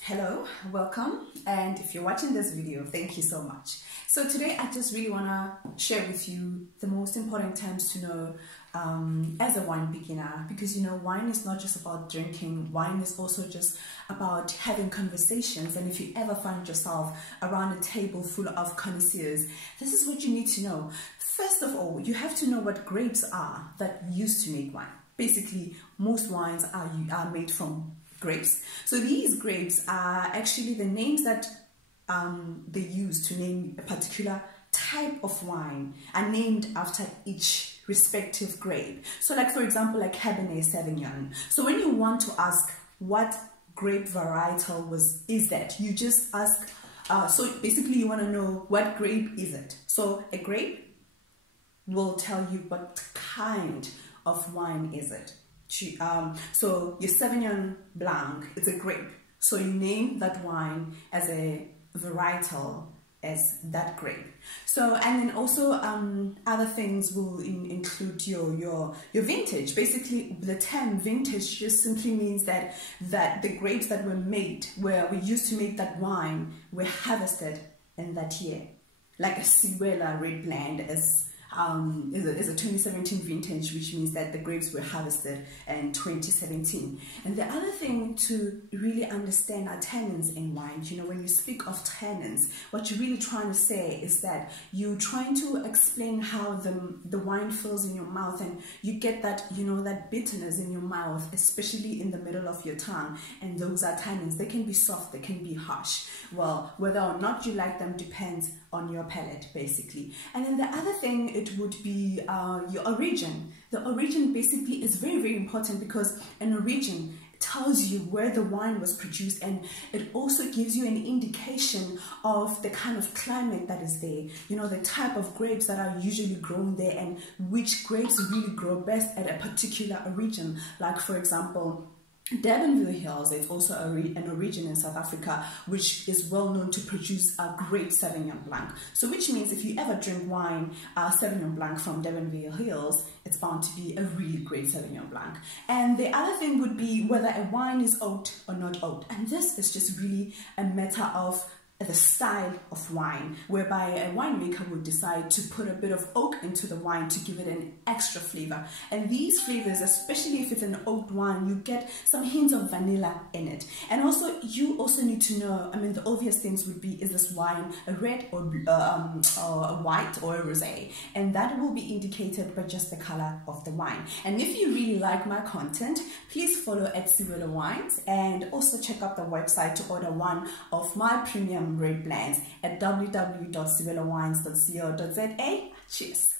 Hello, welcome, and if you're watching this video, thank you so much. So today I just really want to share with you the most important terms to know as a wine beginner, because wine is not just about drinking. Wine is also just about having conversations, and if you ever find yourself around a table full of connoisseurs, this is what you need to know. First of all, you have to know what grapes are that used to make wine. Basically, most wines are made from grapes. So these grapes are actually the names that they use to name a particular type of wine are named after each respective grape. So like, for example, like Cabernet Sauvignon. So when you want to ask what grape varietal is that, you just ask, so basically you want to know what grape is it. So a grape will tell you what kind of wine is it. So your Sauvignon Blanc, it's a grape. So you name that wine as a varietal as that grape. So, and then also other things will include your vintage. Basically, the term vintage just simply means that the grapes that were made, where we used to make that wine, were harvested in that year. Like a Siwela red blend is a 2017 vintage, which means that the grapes were harvested in 2017. And the other thing to really understand are tannins in wine. When you speak of tannins, what you're really trying to say is that you're trying to explain how the wine feels in your mouth, and you get that, that bitterness in your mouth, especially in the middle of your tongue. And those are tannins. They can be soft, they can be harsh. Well, whether or not you like them depends on your palate, basically. And then the other thing, it would be your origin. The origin basically is very, very important, because an origin tells you where the wine was produced, and it also gives you an indication of the kind of climate that is there, the type of grapes that are usually grown there, and which grapes really grow best at a particular origin. Like, for example, Durbanville Hills, it's also an origin in South Africa, which is well known to produce a great Sauvignon Blanc. So which means if you ever drink wine, Sauvignon Blanc from Durbanville Hills, it's bound to be a really great Sauvignon Blanc. And the other thing would be whether a wine is oaked or not oaked. And this is just really a matter of the style of wine, whereby a winemaker would decide to put a bit of oak into the wine to give it an extra flavor. And these flavors, especially if it's an oaked wine, you get some hints of vanilla in it. And also, you also need to know, the obvious things would be, is this wine a red or a white or a rosé? And that will be indicated by just the color of the wine. And if you really like my content, please follow at Siwela Wines, and also check out the website to order one of my premium red blends at www.siwelawines.co.za. Cheers.